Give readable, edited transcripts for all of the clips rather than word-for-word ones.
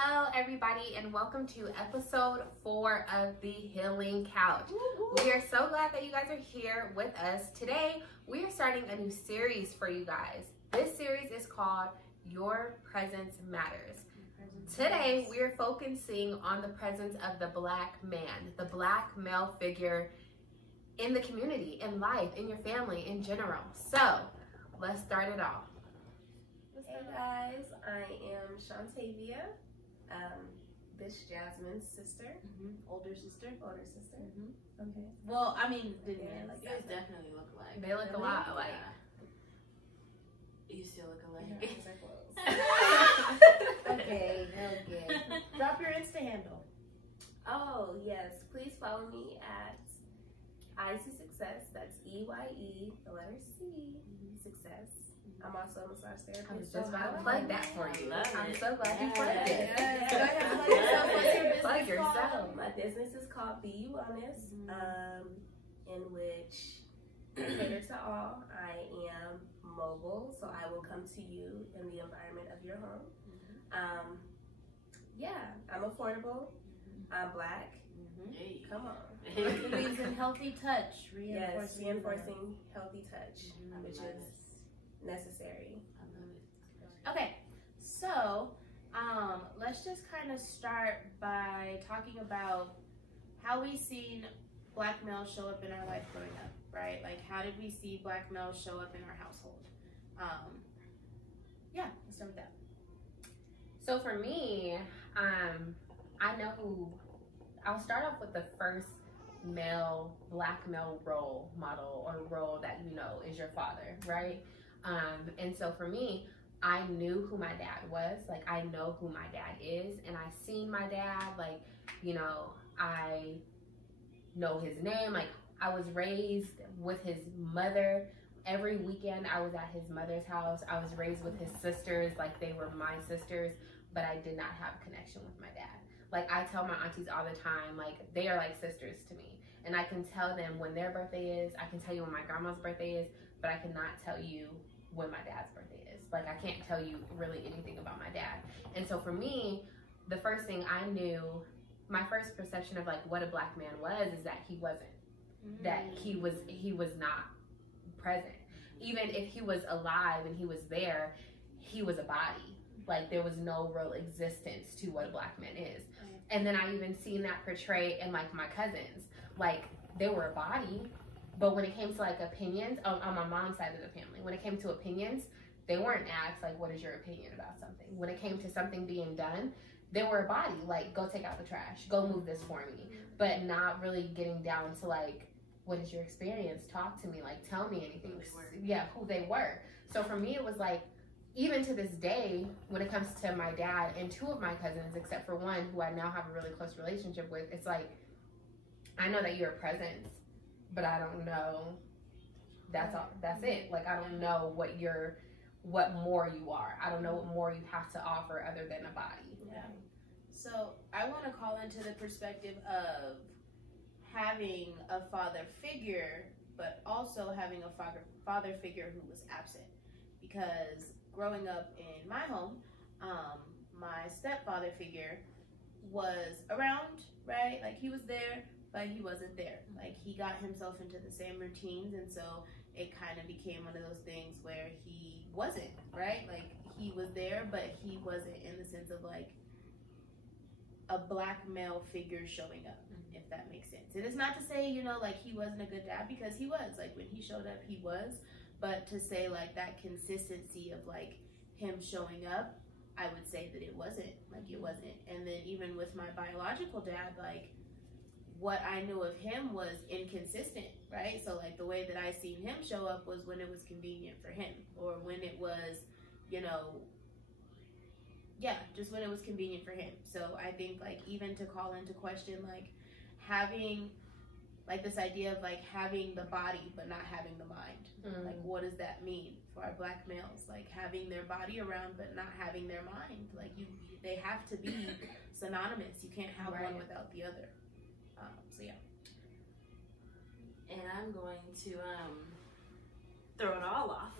Hello, everybody, and welcome to episode 4 of The Healing Couch. We are so glad that you guys are here with us. Today, we are starting a new series for you guys. This series is called Your Presence Matters. Today, we are focusing on the presence of the Black man, the Black male figure in the community, in life, in your family, in general. So, let's start it off. Hey guys, I am Shantavia, Bish Jasmine's sister, older sister. Okay. Well, I mean, Yeah, you guys definitely look alike. They look a lot alike. You still look alike. Okay. Drop your Insta handle. Oh yes, please follow me at IC Success. That's EYE, the letter C, Success. I'm also a massage therapist. I was just about to plug that for you. Love I'm it. so glad you plugged it. Go ahead, plug yourself. What's your business Plug yourself. called? My business is called BU Wellness, in which I cater to all. I am mobile, so I will come to you in the environment of your home. Yeah, I'm affordable. I'm Black. Hey. Come on. Believes in healthy touch. Yes, reinforcing healthy touch, which is necessary. Okay, so let's just kind of start by talking about how we seen Black males show up in our life growing up, right? Like, how did we see Black males show up in our household? Yeah, let's start with that. So for me, I know who, I'll start off with the first male, Black male role model or role that you know is your father, right? And so for me, I knew who my dad was. Like, I know who my dad is, and I seen my dad, like, you know, I know his name. Like, I was raised with his mother. Every weekend I was at his mother's house. I was raised with his sisters, like they were my sisters, but I did not have a connection with my dad. Like, I tell my aunties all the time, like, they are like sisters to me. And I can tell them when their birthday is. I can tell you when my grandma's birthday is, but I cannot tell you when my dad's birthday is. Like, I can't tell you really anything about my dad. And so for me, the first thing I knew, my first perception of like what a Black man was is that he wasn't. That he was not present. Even if he was alive and he was there, he was a body. Like, there was no real existence to what a Black man is. And then I even seen that portrayed in like my cousins. Like, they were a body, but when it came to like opinions, on my mom's side of the family, when it came to opinions, they weren't asked like, what is your opinion about something? When it came to something being done, they were a body. Like, go take out the trash, go move this for me. But not really getting down to like, what is your experience? Talk to me, like, tell me anything. Who they were. So for me, it was like, even to this day, when it comes to my dad and 2 of my cousins, except for one who I now have a really close relationship with, it's like, I know that you're a presence, but I don't know. That's all. That's it. Like, I don't know what more you are. I don't know what more you have to offer other than a body. Yeah. So I want to call into the perspective of having a father figure, but also having a father figure who was absent. Because growing up in my home, my stepfather figure was around, right? Like, he was there, but he wasn't there. Like, he got himself into the same routines, and so it kind of became one of those things where he wasn't, right? Like, he was there, but he wasn't in the sense of like a Black male figure showing up, if that makes sense. And it's not to say, you know, like, he wasn't a good dad, because he was. Like, when he showed up, he was. But to say like that consistency of like him showing up, I would say that it wasn't. Like, it wasn't. And then even with my biological dad, like, what I knew of him was inconsistent, right? So like, the way that I seen him show up was when it was convenient for him, or when it was, you know, just when it was convenient for him. So I think like, even to call into question like having like this idea of like having the body but not having the mind. Like, what does that mean for our Black males? Like, having their body around but not having their mind. Like, they have to be synonymous. You can't have one without the other. So yeah. And I'm going to throw it all off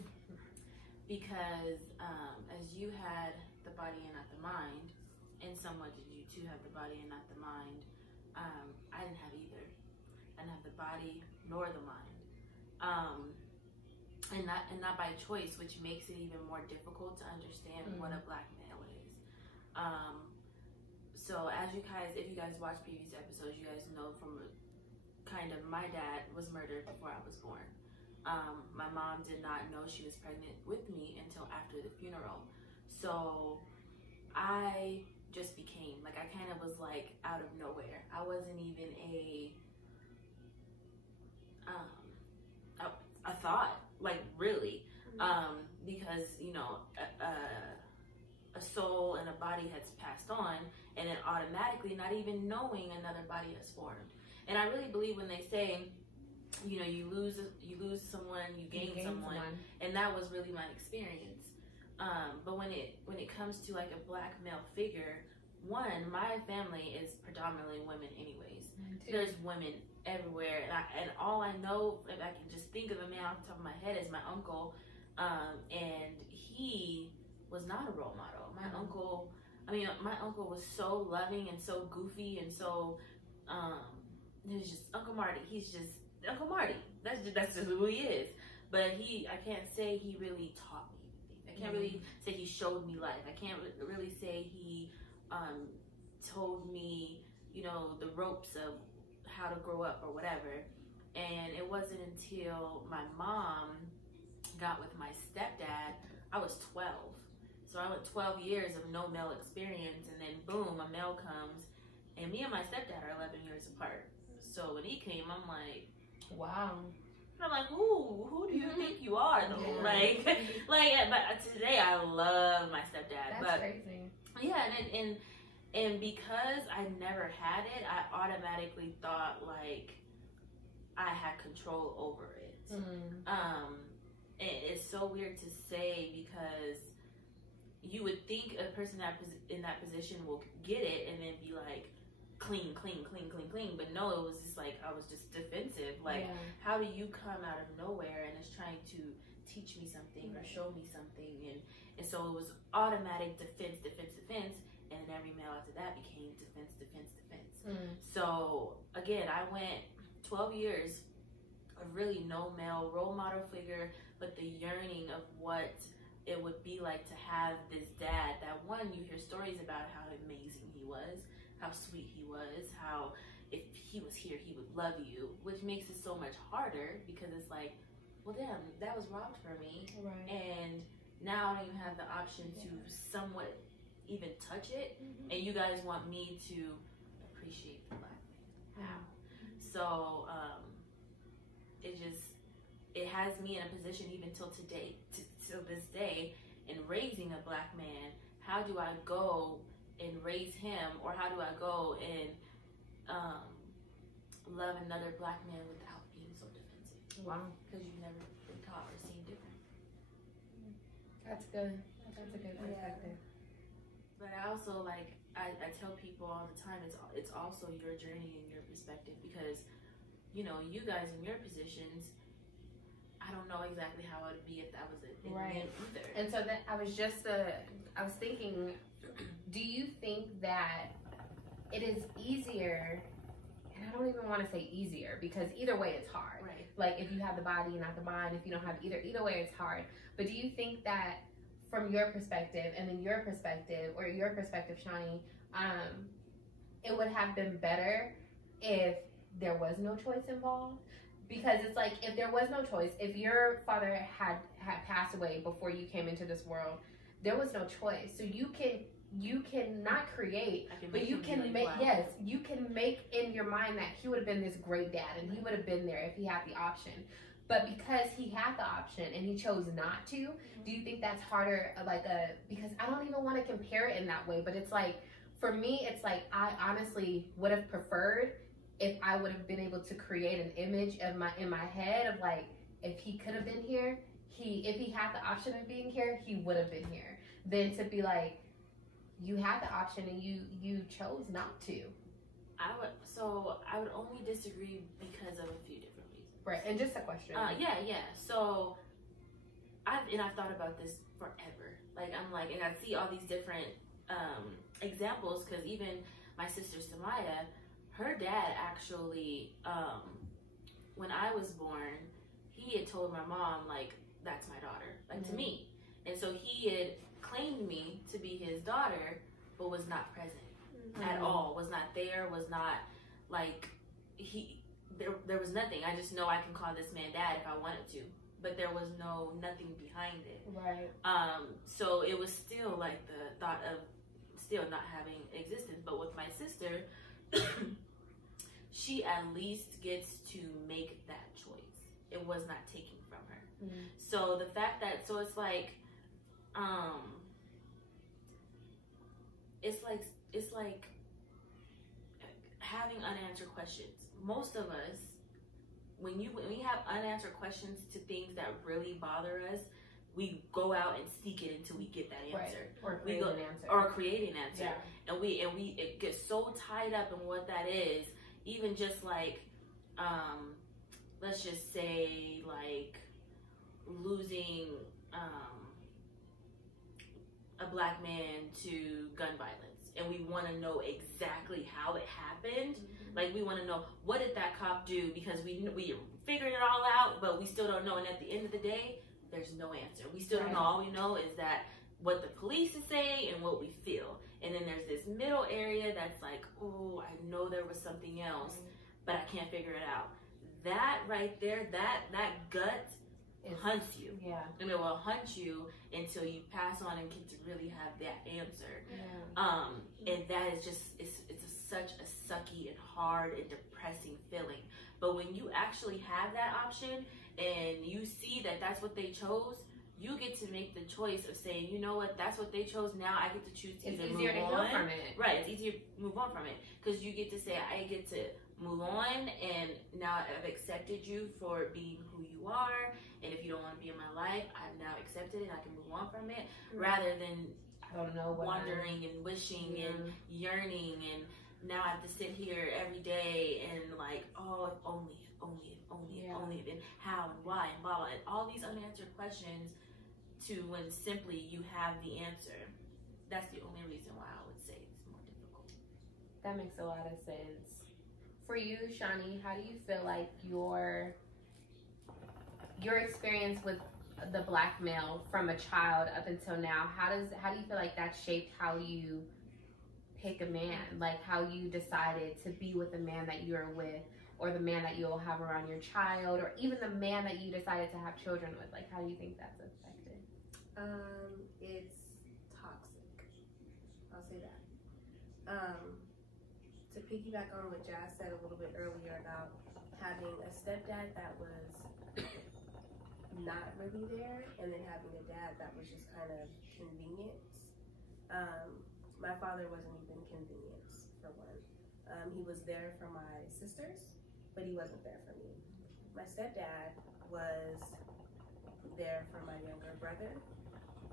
because as you had the body and not the mind, and somewhat did you two have the body and not the mind? I didn't have either. I didn't have the body nor the mind. And not by choice, which makes it even more difficult to understand what a black male is. So as you guys, if you guys watch previous episodes, you guys know from kind of my dad was murdered before I was born. My mom did not know she was pregnant with me until after the funeral. So I just became, like, I kind of was like out of nowhere. I wasn't even a thought, like, really, because, you know, a soul and a body has passed on, and then automatically, not even knowing, another body has formed. And I really believe when they say, you know, you lose someone, you gain someone, and that was really my experience. But when it comes to like a black male figure, one, my family is predominantly women anyways. There's women everywhere, and all I know, if I can just think of a man off the top of my head, is my uncle, and he was not a role model. My uncle was so loving and so goofy and so, he was just Uncle Marty. He's just Uncle Marty. That's just who he is. But I can't say he really taught me anything. I can't really say he showed me life. I can't really say he told me, you know, the ropes of how to grow up or whatever. And it wasn't until my mom got with my stepdad, I was 12. So I went 12 years of no male experience, and then boom, a male comes, and me and my stepdad are 11 years apart. So when he came, I'm like, wow. I'm like, who do you think you are, though? Like, but today I love my stepdad. That's crazy. Yeah, and because I never had it, I automatically thought like I had control over it. And it's so weird to say, because you would think a person in that position will get it and then be like, clean, but no, it was just like I was just defensive. Like, how do you come out of nowhere and is trying to teach me something or show me something? And so it was automatic defense, and then every male after that became defense. So again, I went 12 years of really no male role model figure, but the yearning of what it would be like to have this dad that, one, you hear stories about how amazing he was, how sweet he was, how if he was here, he would love you, which makes it so much harder, because it's like, well, damn, that was robbed from me. Right. And now I don't even have the option to somewhat even touch it. And you guys want me to appreciate the black man. How? So, it has me in a position even till today, till this day, in raising a black man. How do I go and raise him, or how do I go and love another black man without being so defensive? Wow. Because you've never been taught or seen different. That's good. That's a good perspective. But I also, like, I tell people all the time, it's also your journey and your perspective, because, you know, you guys in your positions, I don't know exactly how it would be if that was it either. And so then I was thinking, do you think that it is easier, and I don't even want to say easier, because either way it's hard. Right. Like, if you have the body, not the mind, if you don't have either way it's hard. But do you think that from your perspective, and then your perspective, Shani, it would have been better if there was no choice involved? Because it's like, if there was no choice, if your father had passed away before you came into this world, there was no choice. So you can not create, but you can make, you can make in your mind that he would have been this great dad, and he would have been there if he had the option. But because he had the option and he chose not to, do you think that's harder? Because I don't even want to compare it in that way, but it's like, for me, it's like, I honestly would have preferred if I would have been able to create an image of in my head of like, if he could have been here, if he had the option of being here, he would have been here. Than to be like, you had the option and you chose not to. I would only disagree because of a few different reasons. Right, and just a question. So I've thought about this forever. Like, I'm like, and I see all these different examples, because even my sister Samaya, her dad actually, when I was born, he had told my mom, like, that's my daughter, like, to me. And so he had claimed me to be his daughter, but was not present at all, was not there, was not, like, there was nothing. I just know I can call this man dad if I wanted to, but there was nothing behind it. Right. So it was still like the thought of still not having existence. But with my sister, she at least gets to make that choice. It was not taken from her. So the fact that, so it's like having unanswered questions. Most of us, when we have unanswered questions to things that really bother us, we go out and seek it until we get that answer. Right. Or create an answer. Yeah. And we it gets so tied up in what that is. Even just like, let's just say like losing a black man to gun violence, and we want to know exactly how it happened. Like, we want to know, what did that cop do? Because we figured it all out, but we still don't know. And at the end of the day, there's no answer. We still don't know. All we know is that what the police is saying and what we feel. And then there's this middle area that's like, oh, I know there was something else, but I can't figure it out. That right there, that gut hunts you. Yeah. And it will hunt you until you pass on and get to really have that answer. Yeah. And that is just, it's such a sucky and hard and depressing feeling. But when you actually have that option and you see that that's what they chose, you get to make the choice of saying, you know what, that's what they chose. Now I get to choose to either move on. From it. Right, it's easier to move on from it, because you get to say, I get to move on, and now I've accepted you for being who you are. And if you don't want to be in my life, I've now accepted it. I can move on from it, rather than I don't know what wondering and wishing and yearning, and now I have to sit here every day and like, oh, if only, and how and why and blah, blah, and all these unanswered questions, to when simply you have the answer. That's the only reason why I would say it's more difficult. That makes a lot of sense. For you, Shani, how do you feel like your experience with the black male from a child up until now, how do you feel like that shaped how you pick a man, like how you decided to be with the man that you're with, or the man that you'll have around your child, or even the man that you decided to have children with? Like, how do you think that's affected? It's toxic. I'll say that. To piggyback on what Jazz said a little bit earlier about having a stepdad that was not really there, and then having a dad that was just kind of convenience. My father wasn't even convenience, for one. He was there for my sisters, but he wasn't there for me. My stepdad was there for my younger brother,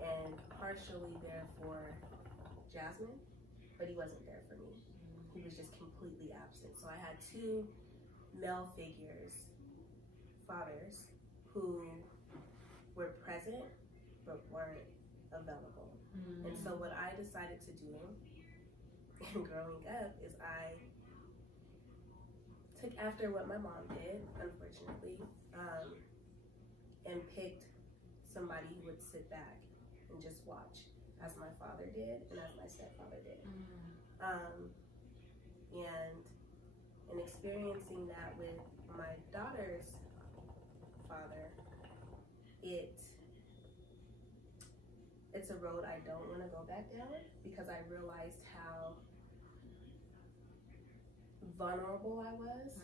and partially there for Jasmine, but he wasn't there for me. He was just completely absent. So I had two male figures, fathers, who were present but weren't available. And so what I decided to do in growing up is I took after what my mom did, unfortunately, and picked somebody who would sit back and just watch, as my father did and as my stepfather did. And in experiencing that with my daughter's father, it's a road I don't want to go back down, because I realized how vulnerable I was,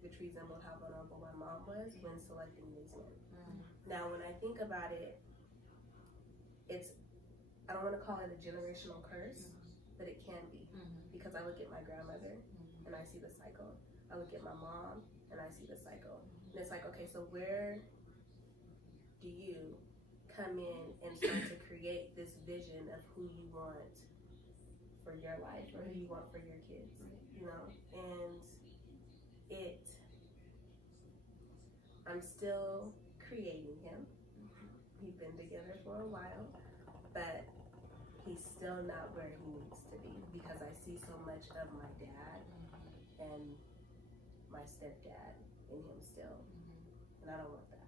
which resembled how vulnerable my mom was when selecting these men. Now, when I think about it, I don't want to call it a generational curse, but it can be, because I look at my grandmother and I see the cycle. I look at my mom and I see the cycle. And it's like, okay, so where do you come in and start to create this vision of who you want for your life, or who you want for your kids, you know? And I'm still creating him. We've been together for a while, but he's still not where he needs to be because I see so much of my dad and my stepdad in him still, and I don't want that.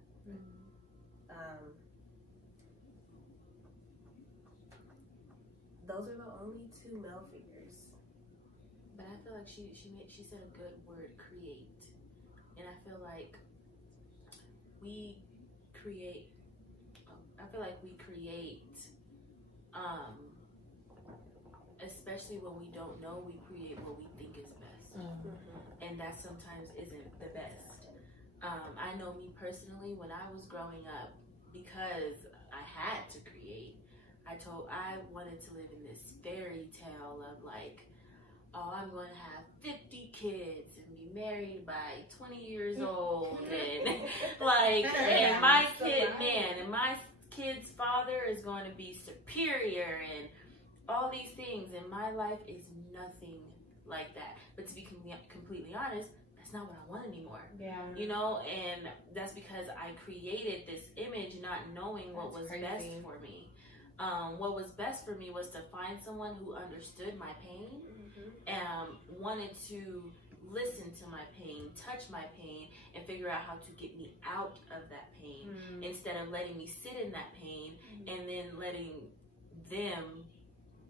Those are the only two male figures. But I feel like she said a good word, create, and I feel like we create. Especially when we don't know, we create what we think is best, and that sometimes isn't the best. I know me personally, when I was growing up, because I had to create, I wanted to live in this fairy tale of like, oh, I'm going to have 50 kids and be married by 20 years old, and like, and my kid's father is going to be superior, and all these things, and my life is nothing like that. But to be completely honest, that's not what I want anymore. Yeah. You know, and that's because I created this image not knowing what was best for me. What was best for me was to find someone who understood my pain, wanted to listen to my pain, touch my pain, and figure out how to get me out of that pain, instead of letting me sit in that pain and then letting them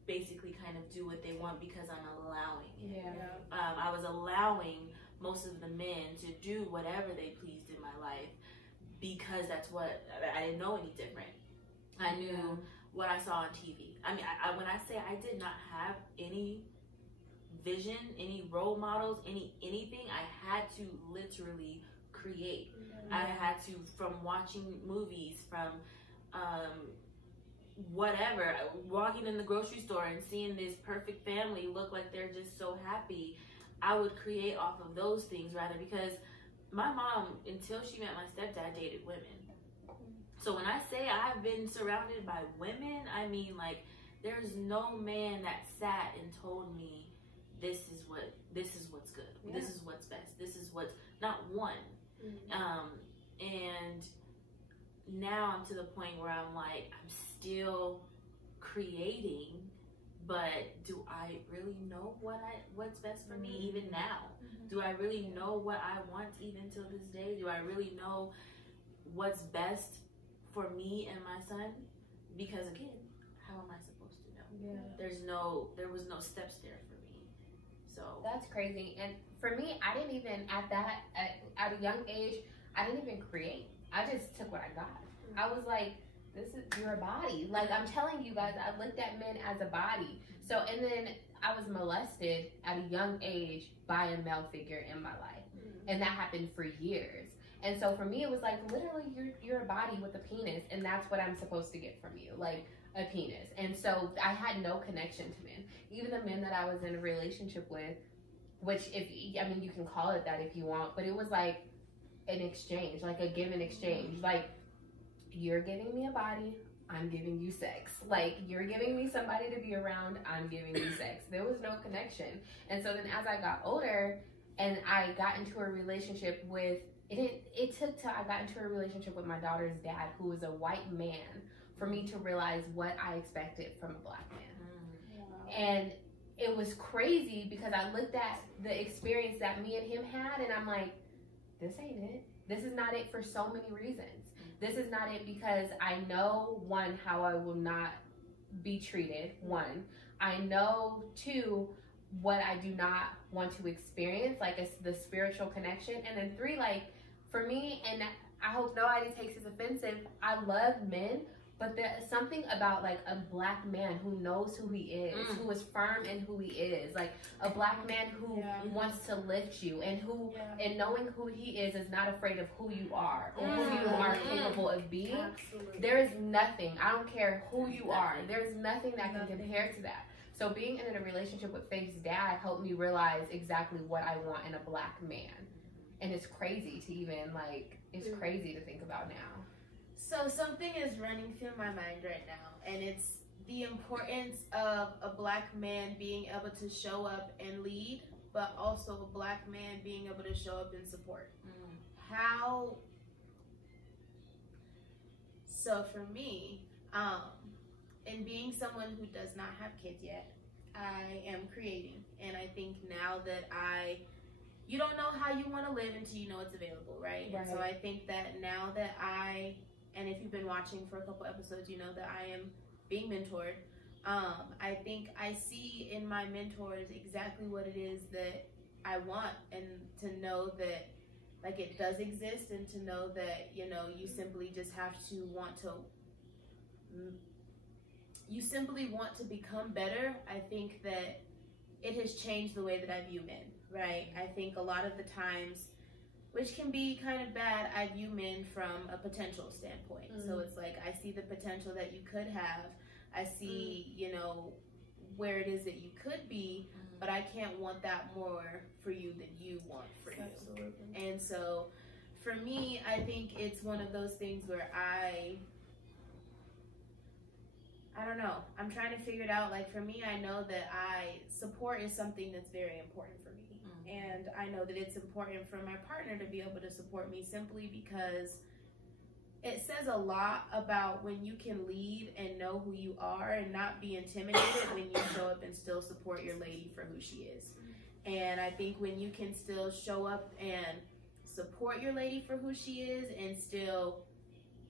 basically kind of do what they want because I'm allowing it. I was allowing most of the men to do whatever they pleased in my life because that's what, I didn't know any different. I knew what I saw on TV. I mean, when I say I did not have any vision, any role models, anything, I had to literally create. I had to, from watching movies, from whatever, walking in the grocery store and seeing this perfect family look like they're just so happy, I would create off of those things rather, because my mom, until she met my stepdad, dated women. So when I say I've been surrounded by women, I mean, like, there's no man that sat and told me this is what's good, this is what's best, this is what's, not one. And now I'm to the point where I'm like, I'm still creating, but do I really know what's best for me even now? Do I really know what I want even till this day? Do I really know what's best for me and my son? Because again, how am I supposed to know? There was no steps there for me. So that's crazy. And for me, I didn't even at a young age, I didn't even create. I just took what I got. I was like, this is your body. Like, I'm telling you guys, I looked at men as a body. So, and then I was molested at a young age by a male figure in my life. And that happened for years. And so for me, it was like, literally, you're a body with a penis, and that's what I'm supposed to get from you, like a penis. And so I had no connection to men. Even the men that I was in a relationship with, which you can call it that if you want, but it was like an exchange, like a give and exchange. Like, you're giving me a body, I'm giving you sex. Like, you're giving me somebody to be around, I'm giving you sex. There was no connection. And so then as I got older and I got into a relationship with, it took till I got into a relationship with my daughter's dad, who was a white man, for me to realize what I expected from a black man. And it was crazy because I looked at the experience that me and him had, and I'm like, this ain't it. This is not it for so many reasons. This is not it because I know, one, how I will not be treated, one. I know, two, what I do not want to experience, like the spiritual connection. And then three, like, for me, and I hope nobody takes this offensive, I love men, but there's something about, like, a black man who knows who he is, who is firm in who he is. Like, a black man who wants to lift you, and who, and knowing who he is not afraid of who you are, or who you are capable of being. Absolutely. There is nothing, I don't care who you are, there's nothing that can compare to that. So being in a relationship with Faith's dad helped me realize exactly what I want in a black man. And it's crazy to even, like, it's crazy to think about now. So something is running through my mind right now, and it's the importance of a black man being able to show up and lead, but also a black man being able to show up and support. How? So for me, in being someone who does not have kids yet, I am creating. And I think now that you don't know how you want to live until you know it's available, right? And so I think that now that and if you've been watching for a couple episodes, you know that I am being mentored. I think I see in my mentors exactly what it is that I want, and to know that like it does exist, and to know that, you know, you simply just have to want to become better. I think that it has changed the way that I view men, right? I think a lot of the times, which can be kind of bad, I view men from a potential standpoint. So it's like, I see the potential that you could have. I see, you know, where it is that you could be, but I can't want that more for you than you want for you. Absolutely. And so for me, I think it's one of those things where I don't know. I'm trying to figure it out. Like, for me, I know that support is something that's very important for me. And I know that it's important for my partner to be able to support me, simply because it says a lot about when you can lead and know who you are and not be intimidated when you show up and still support your lady for who she is. And I think when you can still show up and support your lady for who she is and still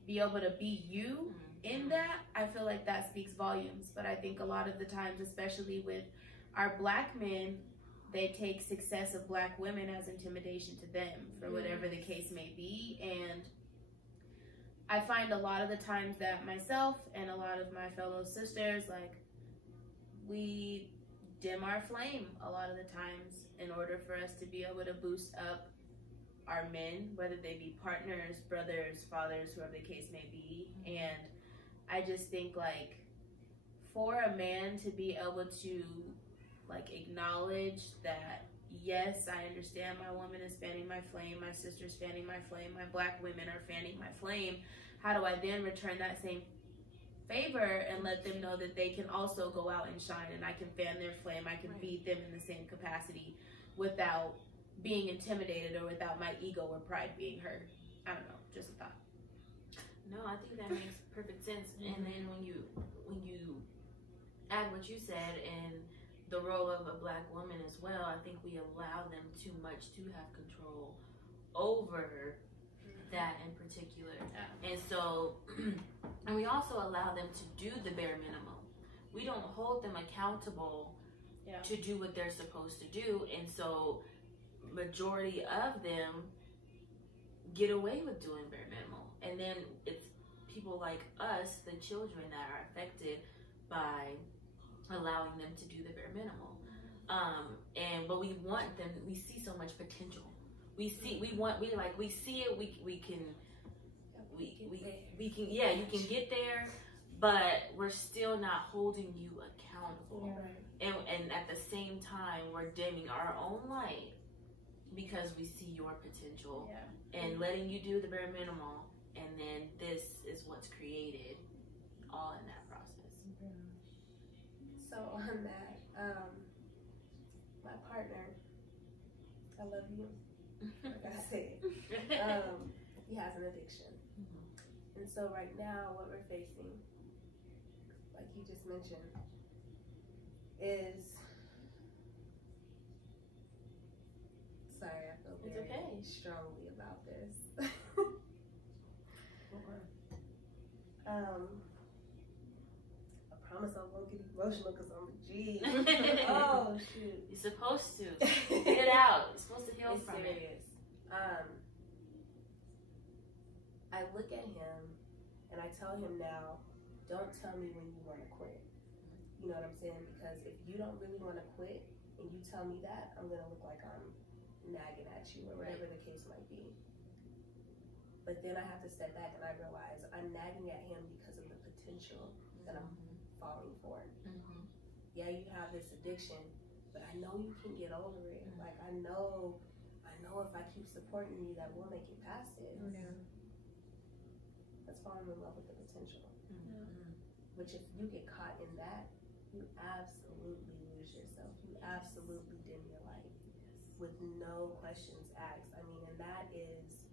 be able to be you in that, I feel like that speaks volumes. But I think a lot of the times, especially with our Black men, they take success of Black women as intimidation to them for whatever the case may be. And I find a lot of the times that myself and a lot of my fellow sisters, like, we dim our flame a lot of the times in order for us to be able to boost up our men, whether they be partners, brothers, fathers, whoever the case may be. And I just think, like, for a man to be able to, like, acknowledge that, yes, I understand my woman is fanning my flame, my sister's fanning my flame, my Black women are fanning my flame. How do I then return that same favor and let them know that they can also go out and shine, and I can fan their flame, I can feed them in the same capacity without being intimidated or without my ego or pride being hurt? I don't know, just a thought. No, I think that makes perfect sense. And then when you add what you said and the role of a Black woman as well, I think we allow them too much to have control over that in particular. And so, and we also allow them to do the bare minimum. We don't hold them accountable to do what they're supposed to do. And so majority of them get away with doing bare minimum. And then it's people like us, the children, that are affected by allowing them to do the bare minimum. But we want them, we see so much potential. We see it, you can get there, but we're still not holding you accountable. And at the same time, we're dimming our own light because we see your potential and letting you do the bare minimum, and then this is what's created all in that process. So on that, my partner, I love you, like I said, he has an addiction. And so right now what we're facing, like you just mentioned, is, sorry, I feel very strongly about this. I promise I won't get emotional because I'm a G. Oh shoot. You're supposed to. Get it out. You're supposed to heal It's from serious. I look at him and I tell him now, don't tell me when you want to quit. You know what I'm saying? Because if you don't really want to quit and you tell me that, I'm going to look like I'm nagging at you or whatever the case might be. But then I have to step back and I realize I'm nagging at him because of the potential that I'm falling for. Yeah, you have this addiction, but I know you can get over it. Like, I know if I keep supporting you that we'll make it past it. Let's fall in love with the potential. Which, if you get caught in that, you absolutely lose yourself. You absolutely dim your light with no questions asked. I mean, and that is,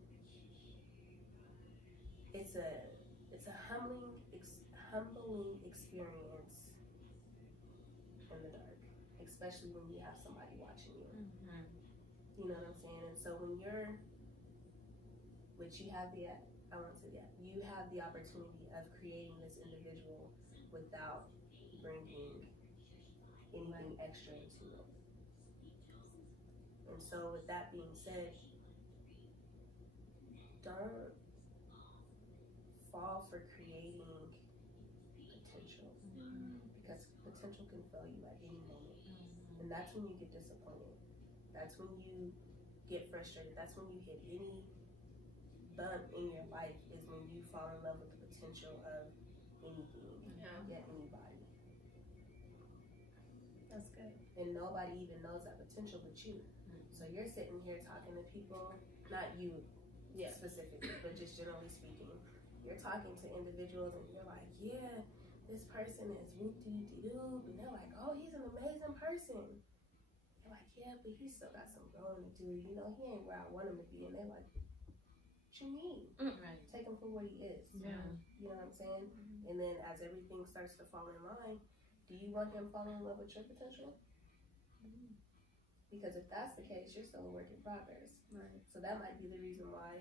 it's a humbling humbling experience in the dark, especially when you have somebody watching you. Mm-hmm. You know what I'm saying? And so when you have the opportunity of creating this individual without bringing anything extra into it. And so with that being said, don't fall for creating potential, because potential can fail you at any moment. And that's when you get disappointed. That's when you get frustrated. That's when you hit any bump in your life, is when you fall in love with the potential of anything, anybody. That's good. And nobody even knows that potential but you. So you're sitting here talking to people, not you specifically, but just generally speaking. You're talking to individuals and you're like, yeah, this person is whoop-de-doo-doo, and they're like, oh, he's an amazing person. You're like, yeah, but he's still got some growing to do. You know, he ain't where I want him to be. And they're like, what you mean? Right. Take him for what he is. Yeah. You know what I'm saying? And then as everything starts to fall in line, do you want him falling in love with your potential? Because if that's the case, you're still a work in progress. Right. So that might be the reason why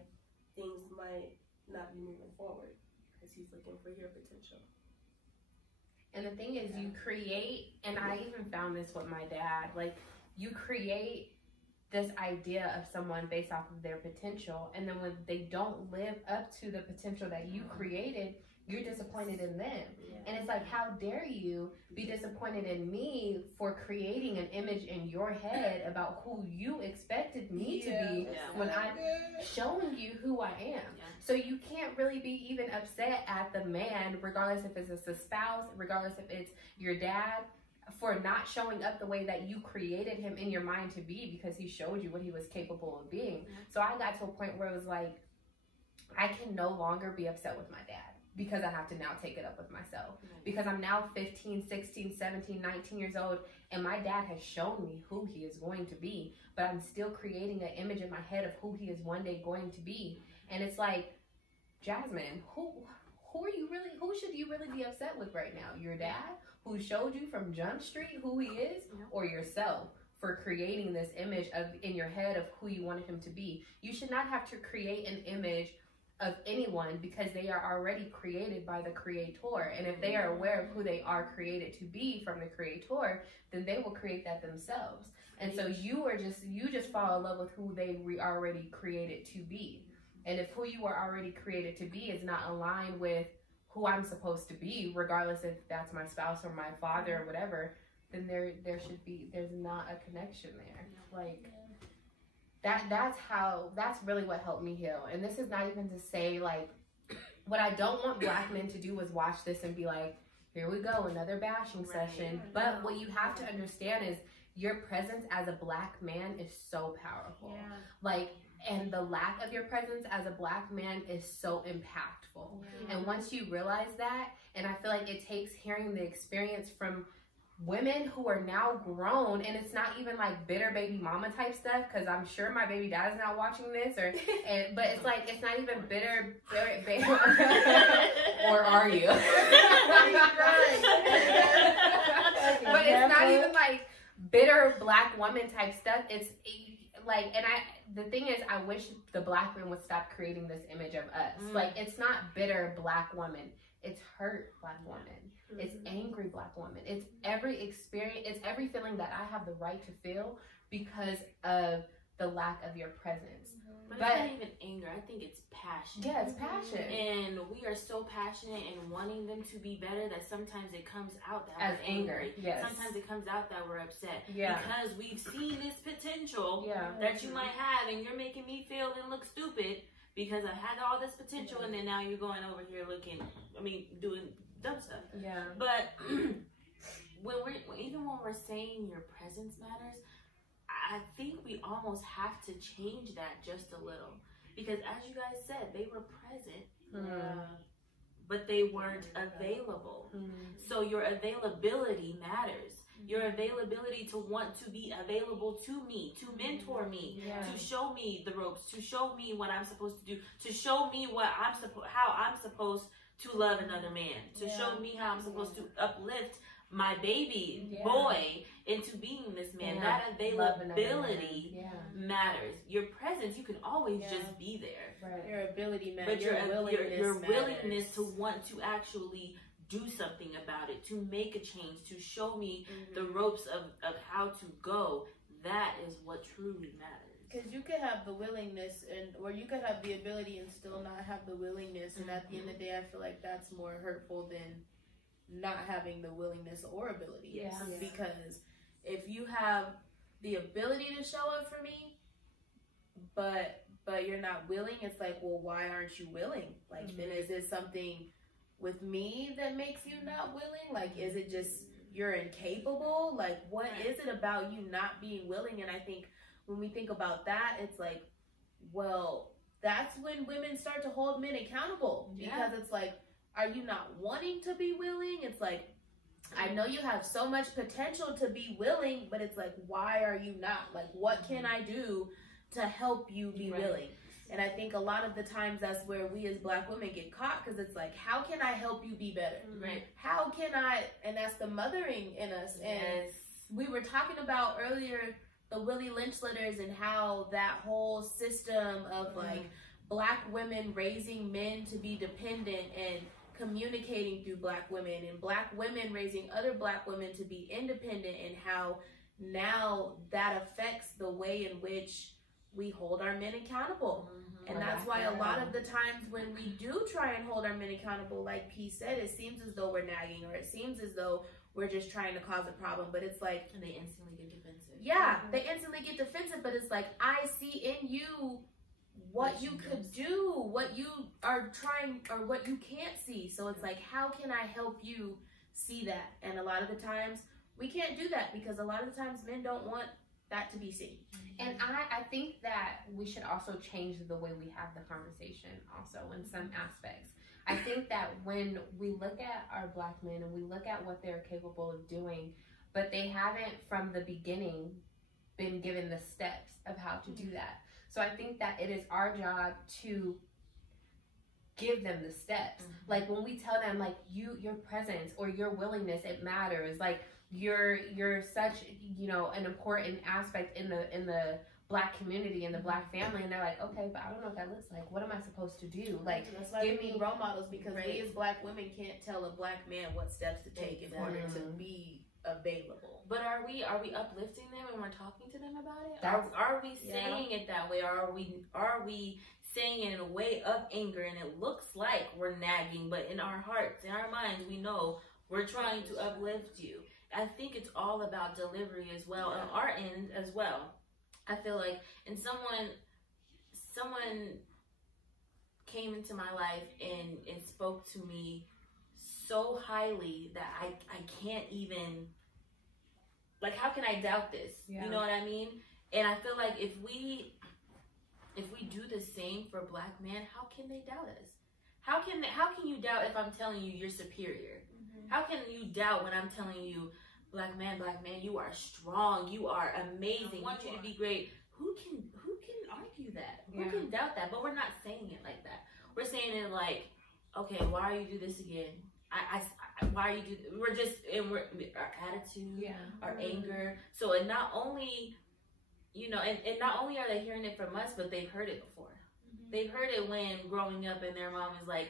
things might not be moving forward, because he's looking for your potential. And the thing is, you create, and I even found this with my dad, like, you create this idea of someone based off of their potential, and then when they don't live up to the potential that you created, you're disappointed in them. And it's like, how dare you be disappointed in me for creating an image in your head about who you expected me to be when I'm showing you who I am. So you can't really be even upset at the man, regardless if it's a spouse, regardless if it's your dad, for not showing up the way that you created him in your mind to be, because he showed you what he was capable of being. So I got to a point where it was like, I can no longer be upset with my dad, because I have to now take it up with myself. Because I'm now 15, 16, 17, 19 years old, and my dad has shown me who he is going to be, but I'm still creating an image in my head of who he is one day going to be. And it's like, Jasmine, who should you really be upset with right now? Your dad, who showed you from Jump Street who he is, or yourself for creating this image of in your head of who you wanted him to be? You should not have to create an image of anyone, because they are already created by the creator. And if they are aware of who they are created to be from the creator, then they will create that themselves. And so you just fall in love with who they already created to be. And if who you are already created to be is not aligned with who I'm supposed to be, regardless if that's my spouse or my father or whatever, then there's not a connection there. Like, that's really what helped me heal. And this is not even to say, like, what I don't want black men to do is watch this and be like, here we go, another bashing session. But what you have to understand is your presence as a black man is so powerful. Like, and the lack of your presence as a black man is so impactful. And once you realize that, and I feel like it takes hearing the experience from women who are now grown, and it's not even like bitter baby mama type stuff, because I'm sure my baby dad's not watching this, but it's like, it's not even bitter baby or are you? But it's not even like bitter black woman type stuff. It's like, and the thing is, I wish the black men would stop creating this image of us. Like, it's not bitter black woman, it's hurt black woman. It's angry black woman. It's every experience, it's every feeling that I have the right to feel because of the lack of your presence. But it's not even anger. I think it's passion. Yeah, it's passion. And we are so passionate in wanting them to be better that sometimes it comes out that as we're anger. angry. Yes. Sometimes it comes out that we're upset. Yeah. Because we've seen this potential that you might have, and you're making me feel and look stupid because I had all this potential, and then now you're going over here doing dumb stuff. Yeah. But even when we're saying your presence matters, I think we almost have to change that just a little, because as you guys said, they were present, but they weren't available. So your availability matters. Your availability to want to be available to me, to mentor me, to show me the ropes, to show me what I'm supposed to do, to show me how I'm supposed to love another man, to Yeah. show me how I'm supposed to uplift my baby Yeah. boy into being this man. Yeah. That Love another man. availability Yeah. matters. Your presence, you can always Yeah. just be there. Right. Your ability matters. But your willingness matters. to want to actually do something about it, to make a change, to show me the ropes of how to go, that is what truly matters. Because you could have the willingness, or you could have the ability and still not have the willingness. And at the end of the day, I feel like that's more hurtful than not having the willingness or ability. Yeah. Because if you have the ability to show up for me, but you're not willing, it's like, well, why aren't you willing? Like, then is it something with me that makes you not willing? Like, is it just you're incapable? Like, what is it about you not being willing? And I think when we think about that, it's like, well, that's when women start to hold men accountable, because it's like, are you not wanting to be willing? It's like, I know you have so much potential to be willing, but it's like, why are you not? Like, what can I do to help you be willing? And I think a lot of the times that's where we as Black women get caught, because it's like, how can I help you be better? Right. How can I, and that's the mothering in us. And we were talking about earlier the Willie Lynch letters and how that whole system of like Black women raising men to be dependent and communicating through Black women, and Black women raising other Black women to be independent, and how now that affects the way in which we hold our men accountable. And that's why a lot of the times when we do try and hold our men accountable, like P said, it seems as though we're nagging, or it seems as though we're just trying to cause a problem. But it's like, And they instantly get defensive. yeah, they instantly get defensive, but it's like, I see in you what you could do, what you are trying, or what you can't see. So it's like, how can I help you see that? And a lot of the times we can't do that, because a lot of the times men don't want that to be seen. And I think that we should also change the way we have the conversation also in some aspects. I think that when we look at our Black men and we look at what they're capable of doing, but they haven't from the beginning been given the steps of how to do that. So I think that it is our job to give them the steps. Like when we tell them, like, your presence or your willingness, it matters. Like you're such, you know, an important aspect in the Black community and the Black family, and they're like, okay, but I don't know what that looks like. What am I supposed to do? Like, that's why give we me need role models, because we as Black women can't tell a Black man what steps to take in order to be available. But are we uplifting them when we're talking to them about it? That's- Are we saying it that way? Or are we saying it in a way of anger, and it looks like we're nagging, but in our hearts, in our minds, we know we're trying to uplift you. I think it's all about delivery as well, on our end as well. I feel like, and someone came into my life and spoke to me so highly that I can't even, like, how can I doubt this? Yeah. You know what I mean? And I feel like if we do the same for Black men, how can they doubt us? How can you doubt if I'm telling you you're superior? How can you doubt when I'm telling you, Black man, you are strong, you are amazing, I want you to be great? Who can argue that? Yeah. Who can doubt that? But we're not saying it like that. We're saying it like, okay, why are you do this again? Why are you do? We're just our attitude, our anger. So it not only, you know, and not only are they hearing it from us, but they've heard it before. They've heard it when growing up, and their mom is like,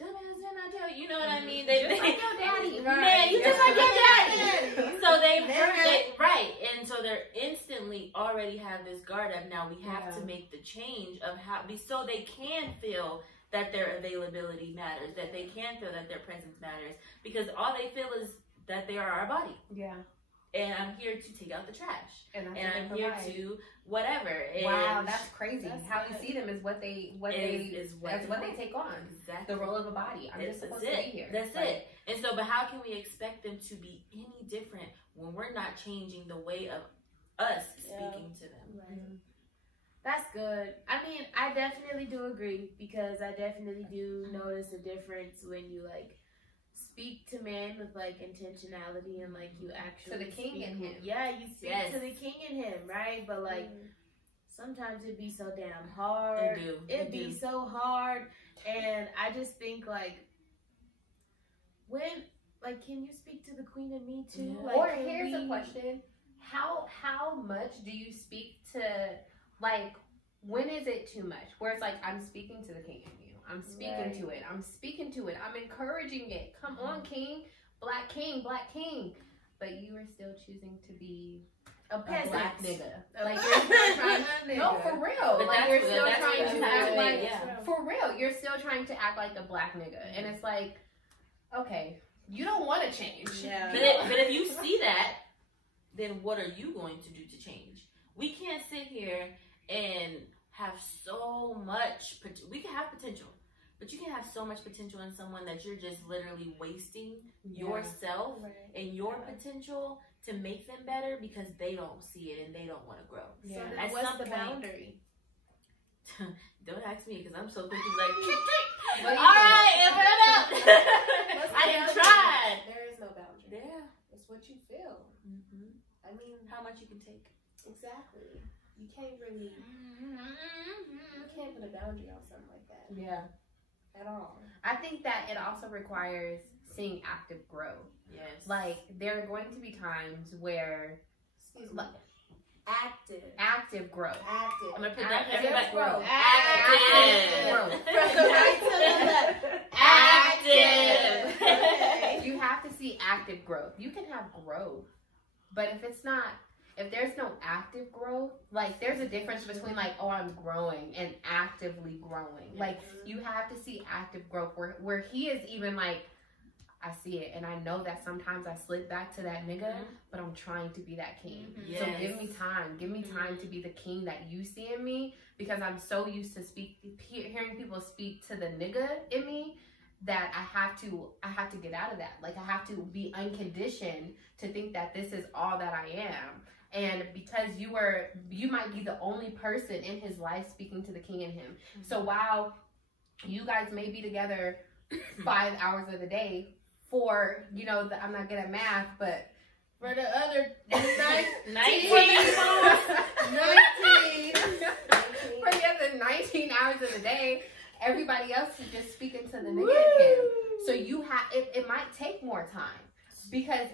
dumbass, didn't I tell you? You know what I mean? Just like your daddy. Man, you just like your daddy. So they've heard it, right? And so they're instantly already have this guard up. Now we have to make the change of how, so they can feel that their availability matters, that they can feel that their presence matters, because all they feel is that they are our body. Yeah. And I'm here to take out the trash. And I'm here to whatever. And wow, that's crazy. That's how good. we see them is what they take on. Exactly. The role of a body. I'm just supposed to be here. That's it. And so, but how can we expect them to be any different when we're not changing the way of us speaking to them? Right. That's good. I mean, I definitely do agree, because I definitely do notice a difference when you like speak to men with like intentionality, and like you actually to the king in him. Yeah, you speak to the king in him, right? But like sometimes it'd be so damn hard. It'd be so hard, and I just think like can you speak to the queen and me too? Yeah. Like, Or can here's a we- question: how much do you speak to, like, when is it too much? Where it's like, I'm speaking to the king in you. I'm speaking to it. I'm speaking to it. I'm encouraging it. Come on, king, black king, black king. But you are still choosing to be a a peasant. black nigga. A Like, black you're still trying. nigga. No, for real. But Like, that's you're what- still that's trying what to you have act to like, make, yeah. for real. You're still trying to act like a black nigga, and it's like, okay, you don't want to change. Yeah. But if you see that, then what are you going to do to change? We can't sit here and have so much. We can have potential, but you can have so much potential in someone that you're just literally wasting yourself and your potential to make them better because they don't see it and they don't want to grow. So then At what's some the point- boundary? Don't ask me because I'm so quick to be like, What do you all think? right, it went up. What's the I done boundary? tried. There is no boundary. Yeah. It's what you feel. Mm-hmm. I mean, How much you can take. exactly. You can't really, you can't put a boundary on something like that Yeah. at all. I think that it also requires seeing active growth. Yes. Like, there are going to be times where Excuse me. like, Active. growth. Active. I'm gonna put that Active everybody. growth. Active. Growth. From the right to the left. Active. You have to see active growth. You can have growth, but if there's no active growth, like, there's a difference between, like, oh, I'm growing and actively growing. Like, you have to see active growth where he is even like, I see it, and I know that sometimes I slip back to that nigga, but I'm trying to be that king. Yes. So give me time. Give me time to be the king that you see in me, because I'm so used to hearing people speak to the nigga in me that I have to get out of that. Like, I have to be unconditioned to think that this is all that I am. And because you might be the only person in his life speaking to the king in him. So while you guys may be together 5 hours of the day for, I'm not good at math, but For the other 19. 19 for the other 19 hours of the day, everybody else is just speaking to the nigga in him. So it might take more time, because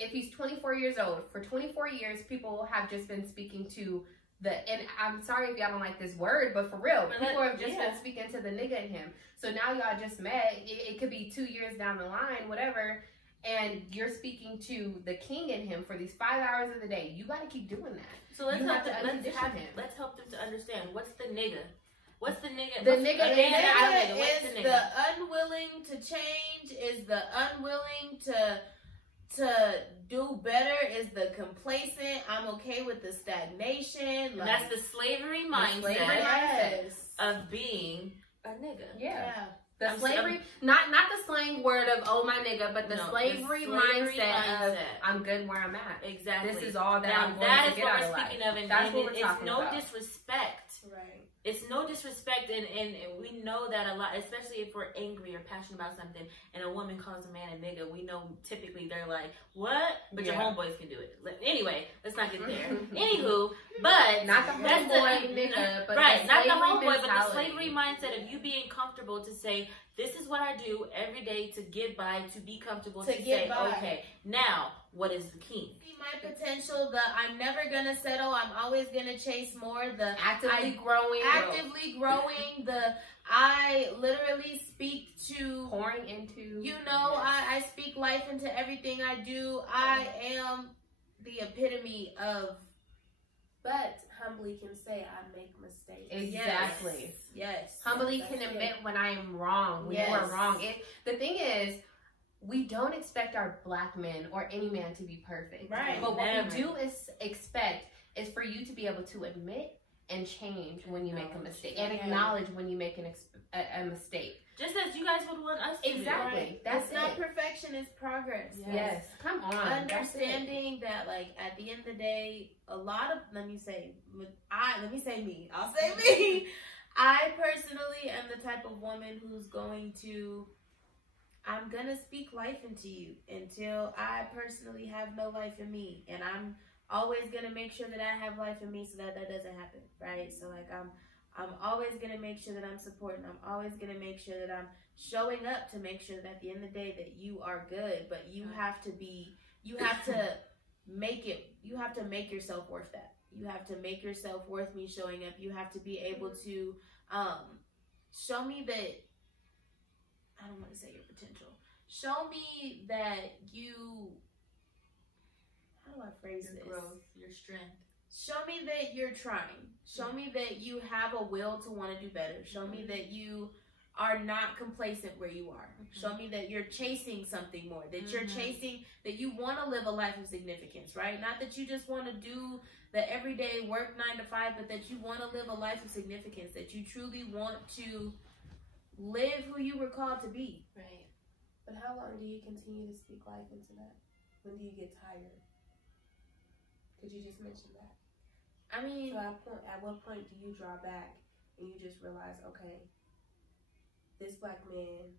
if he's 24 years old, for 24 years, people have just been speaking to and I'm sorry if y'all don't like this word, but for real, people have just been speaking to the nigga in him. So now y'all just met, it could be 2 years down the line, whatever, and you're speaking to the king in him for these 5 hours of the day. You got to keep doing that. So let's You help have to them. uncondition him. Let's help them to understand what's the nigga. What's the nigga? The what's nigga the is nigga? Nigga What's is the the nigga? unwilling to change, is the unwilling to do better, is the complacent. I'm okay with the stagnation. And that's the slavery mindset Yes. of being a nigga. Yeah. Yeah. The I'm- slavery, not the slang word of, oh, my nigga, but the No, slavery mindset of, I'm good where I'm at. Exactly. This is all that now I'm going that to is get what out we're of life. speaking of, and, That's and what we're it's talking no about. disrespect. Right. It's no disrespect, and we know that a lot, especially if we're angry or passionate about something, and a woman calls a man a nigga, we know typically they're like, what? But your Yeah. homeboys can do it. Anyway, let's not get there. Anywho, but Not the that's homeboy nigga, but right, the not the slavery homeboy, but the mentality. slavery mindset of you being comfortable to say, this is what I do every day to get by, to be comfortable, To to get say, by. okay, now, what is the king? See my potential, I'm never gonna settle, I'm always gonna chase more, Actively growing. actively growing, I literally speak to, Pouring into. I speak life into everything I do. I am the epitome of, But humbly can say I make mistakes. Exactly. yes. Humbly That's can it. admit when I am wrong, when you Yes. are wrong. The thing is, we don't expect our black men or any man to be perfect. Right. But what Never. we do expect is for you to be able to admit and change when you make a mistake, and Yeah. acknowledge when you make a mistake. Just as you guys would want us to do. Exactly. Right. That's It's not it. perfection, it's progress. Yes. Come on. That's it. Understanding that, like, at the end of the day, a lot of, let me say me. I'll say me. I personally am the type of woman who's I'm gonna speak life into you until I personally have no life in me, and I'm always gonna make sure that I have life in me so that doesn't happen, right? So, like, I'm I'm always going to make sure that I'm supporting. I'm always going to make sure that I'm showing up to make sure that at the end of the day that you are good. But you have to make yourself worth that. You have to make yourself worth me showing up. You have to be able to show me that, I don't want to say your potential. Show me that you, how do I phrase Your this? growth, your strength. Show me that you're trying. Show me that you have a will to want to do better. Show me that you are not complacent where you are. Show me that you're chasing something more. That you're chasing, that you want to live a life of significance, right? Not that you just want to do the everyday work 9 to 5, but that you want to live a life of significance. That you truly want to live who you were called to be. Right. But how long do you continue to speak life into that? When do you get tired? Because you just mentioned that. I mean, So at what point do you draw back and you just realize, okay, this black man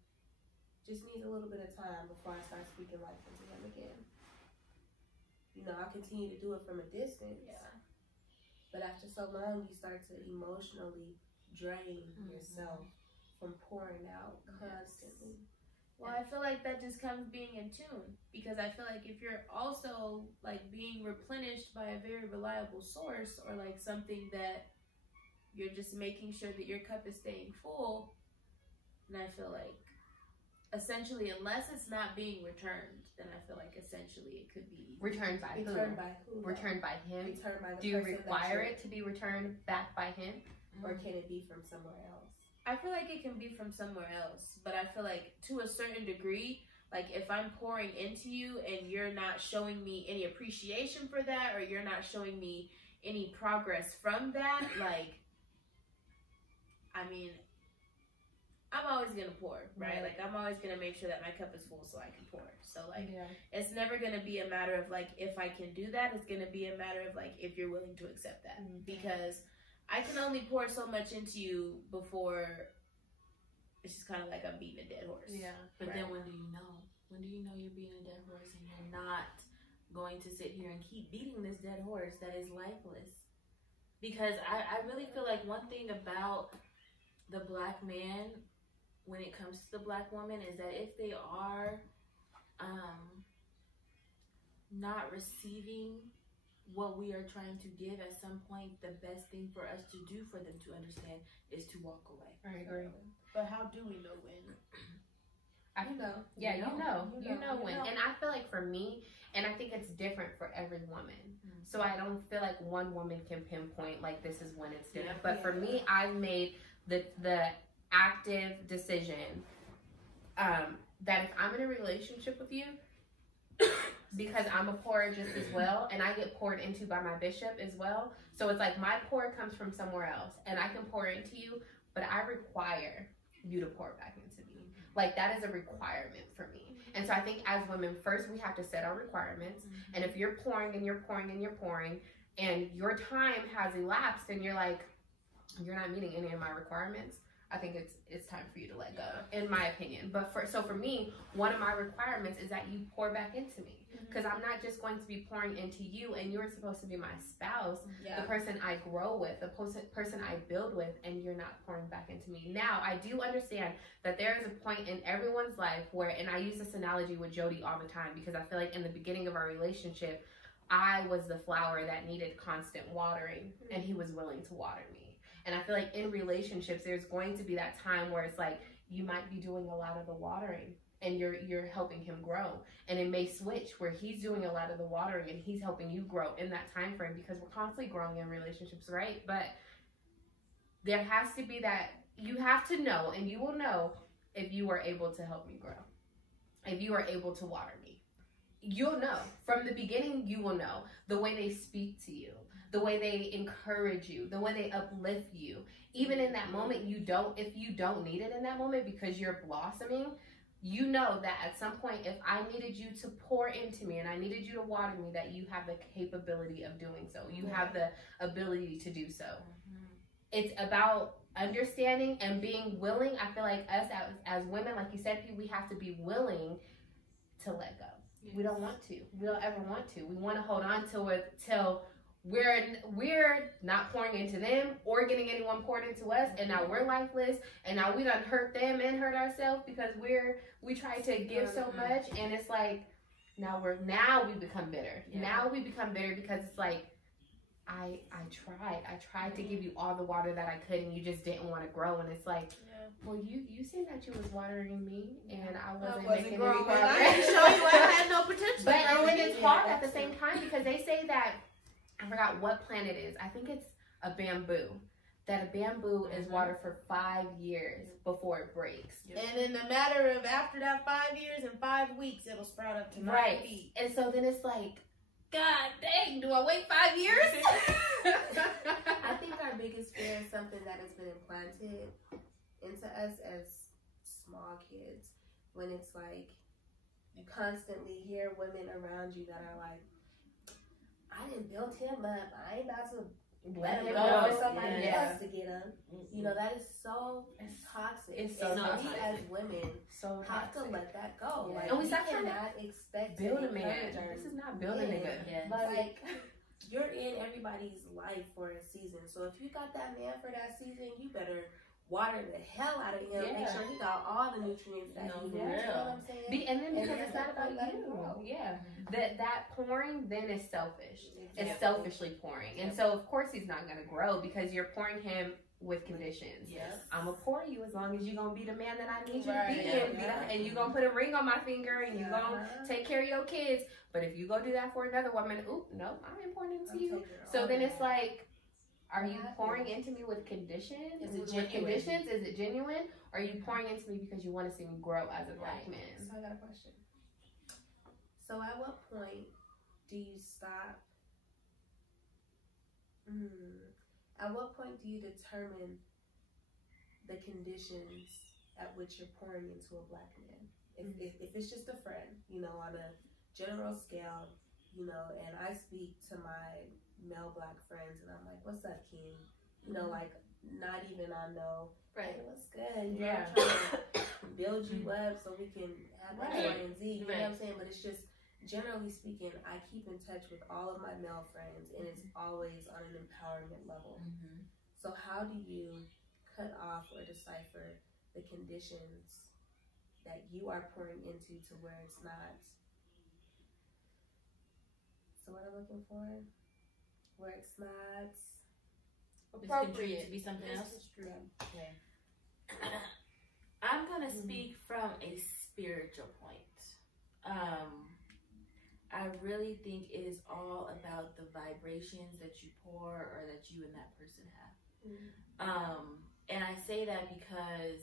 just needs a little bit of time before I start speaking life into him again? You know, I'll continue to do it from a distance. yeah. But after so long, you start to emotionally drain yourself from pouring out constantly. Well, I feel like that just comes being in tune, because I feel like if you're also like being replenished by a very reliable source, or like something that you're just making sure that your cup is staying full, and I feel like essentially, unless it's not being returned, then I feel like essentially it could be Returned by who? Returned by who? Returned by him. Returned by the Do you person require it to be returned back by him? or can it be from somewhere else? I feel like it can be from somewhere else, but I feel like to a certain degree, like if I'm pouring into you and you're not showing me any appreciation for that, or you're not showing me any progress from that, like, I mean, I'm always gonna pour, right? Like, I'm always gonna make sure that my cup is full so I can pour. So, like, it's never gonna be a matter of, like, if I can do that. It's gonna be a matter of, like, if you're willing to accept that. Because I can only pour so much into you before it's just kind of like I'm beating a dead horse. Yeah. But then when do you know? When do you know you're beating a dead horse and you're not going to sit here and keep beating this dead horse that is lifeless? Because I really feel like one thing about the black man when it comes to the black woman is that if they are not receiving what we are trying to give at some point, the best thing for us to do for them to understand is to walk away. I agree. But how do we know when? You know when. And I feel like for me, and I think it's different for every woman. So I don't feel like one woman can pinpoint like this is when it's different. But for me, I've made the active decision that if I'm in a relationship with you, because I'm a pourer just as well, and I get poured into by my bishop as well. So it's like my pour comes from somewhere else, and I can pour into you, but I require you to pour back into me. Like, that is a requirement for me. And so I think as women, first we have to set our requirements. And if you're pouring and you're pouring and you're pouring, and your time has elapsed, and you're like, you're not meeting any of my requirements, I think it's time for you to let go, in my opinion. But for me, one of my requirements is that you pour back into me, because I'm not just going to be pouring into you, and you're supposed to be my spouse, the person I grow with, the person I build with, and you're not pouring back into me. Now, I do understand that there is a point in everyone's life where, and I use this analogy with Jody all the time, because I feel like in the beginning of our relationship, I was the flower that needed constant watering, and he was willing to water me. And I feel like in relationships, there's going to be that time where it's like, you might be doing a lot of the watering and you're helping him grow. And it may switch where he's doing a lot of the watering and he's helping you grow in that time frame, because we're constantly growing in relationships, right? But there has to be that, you have to know, and you will know if you are able to help me grow, if you are able to water me. You'll know. From the beginning, you will know the way they speak to you, the way they encourage you, the way they uplift you. Even in that moment, if you don't need it in that moment because you're blossoming, you know that at some point, if I needed you to pour into me and I needed you to water me, that you have the capability of doing so. You have the ability to do so. It's about understanding and being willing. I feel like us as women, like you said, we have to be willing to let go. We don't want to. We don't ever want to. We want to hold on to it till we're not pouring into them or getting anyone poured into us, and now we're lifeless, and now we done hurt them and hurt ourselves because we try to give so much, and it's like now we become bitter. Yeah. Now we become bitter because it's like I tried to give you all the water that I could, and you just didn't want to grow, and it's like, well, you seen that you was watering me, and I wasn't making any progress. I didn't show you I had no potential. But and then it's hard at the same time because they say that, I forgot what plant it is. I think it's a bamboo. That a bamboo is watered for 5 years before it breaks. And in the matter of after that 5 years and 5 weeks, it'll sprout up to 9 feet. And so then it's like, God dang, do I wait 5 years? I think our biggest fear is something that has been implanted into us as small kids. When it's like, you constantly hear women around you that are like, I didn't build him up. I ain't about to let him go for somebody else to get him. You know, that is so toxic. It's so toxic. We as women have to let that go. Yeah. Like, and we cannot expect build a man. This is not building a good. Yeah. But like, you're in everybody's life for a season. So if you got that man for that season, you better water the hell out of him. Make sure he got all the nutrients that he needs. You know what I'm saying? And then because it's not about you. Yeah. That pouring then is selfish. It's selfishly pouring. And so of course he's not gonna grow because you're pouring him with conditions. Yes. I'm gonna pour you as long as you're gonna be the man that I need you to be, and you're gonna put a ring on my finger, and you're gonna take care of your kids. But if you go do that for another woman, no, I ain't pouring into you. So then it's like, are you pouring into me with conditions? Is it with genuine? conditions? Is it genuine? Or are you pouring into me because you want to see me grow as a black man? So I got a question. So at what point do you stop? At what point do you determine the conditions at which you're pouring into a black man? If it's just a friend, you know, on a general scale, you know, and I speak to my male black friends and I'm like, what's up, King? You know, like, not even on no, hey, what's good? You know, I'm trying to build you up so we can have X, Y, and Z. You know what I'm saying? But it's just, generally speaking, I keep in touch with all of my male friends, and it's always on an empowerment level. So how do you cut off or decipher the conditions that you are pouring into to where it's not, so what I'm looking for? Where it's not appropriate to be something else. Okay. I'm gonna speak from a spiritual point. I really think it is all about the vibrations that you pour or that you and that person have. And I say that because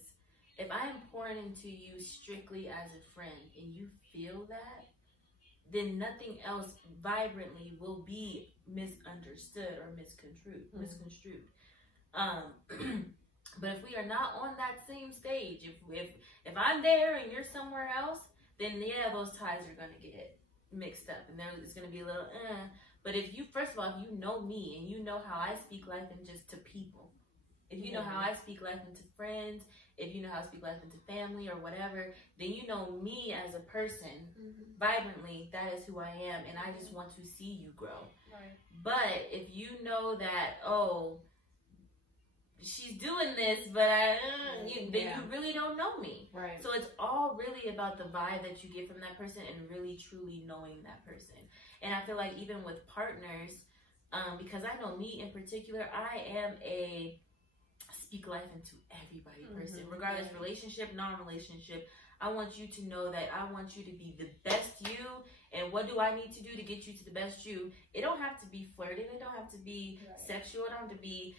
if I am pouring into you strictly as a friend and you feel that, then nothing else vibrantly will be misunderstood or misconstrued. But if we are not on that same stage, if I'm there and you're somewhere else, then those ties are gonna get mixed up, and it's gonna be a little. But if you, first of all, if you know me and you know how I speak life and just to people, if you know how I speak life into friends, if you know how I speak life into family or whatever, then you know me as a person vibrantly. That is who I am, and I just want to see you grow. Right. But if you know that, she's doing this, but then you really don't know me. Right. So it's all really about the vibe that you get from that person and really truly knowing that person. And I feel like even with partners, because I know me in particular, I am a speak life into everybody person, regardless relationship, non-relationship. I want you to know that I want you to be the best you, and what do I need to do to get you to the best you? It don't have to be flirting, it don't have to be sexual, it don't have to be